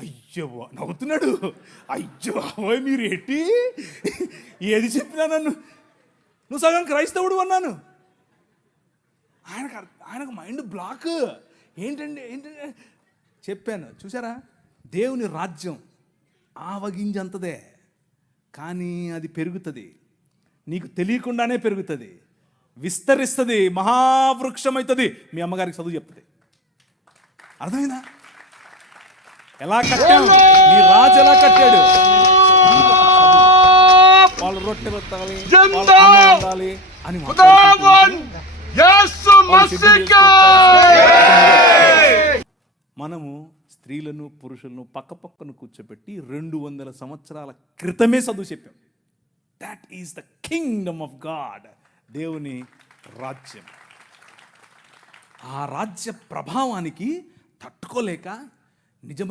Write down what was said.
అయ్యో నవ్వుతున్నాడు. అయ్యో బాబోయ్ మీరు ఏంటి ఏది చెప్పినా నువ్వు సగం క్రైస్తవుడు అన్నాను. ఆయనకు మైండ్ బ్లాక్. ఏంటంటే చెప్పాను చూసారా, దేవుని రాజ్యం ఆవగింజంతదే, కానీ అది పెరుగుతుంది, నీకు తెలియకుండానే పెరుగుతుంది, విస్తరిస్తుంది, మహావృక్షం అవుతుంది. మీ అమ్మగారికి చదువు చెప్తుంది. అర్థమైందా? ఎలా కట్టాడు నీ రాజు, ఎలా కట్టాడు. వాళ్ళు రొట్టెలు ఉండాలి అని మనము స్త్రీలను పురుషులను పక్కపక్కను కూర్చోబెట్టి 200 సంవత్సరాల క్రితమే చదువు చెప్పాం. That is the Kingdom of God, దేవుని రాజ్యం. ఆ రాజ్య ప్రభావానికి తట్టుకోలేక నిజం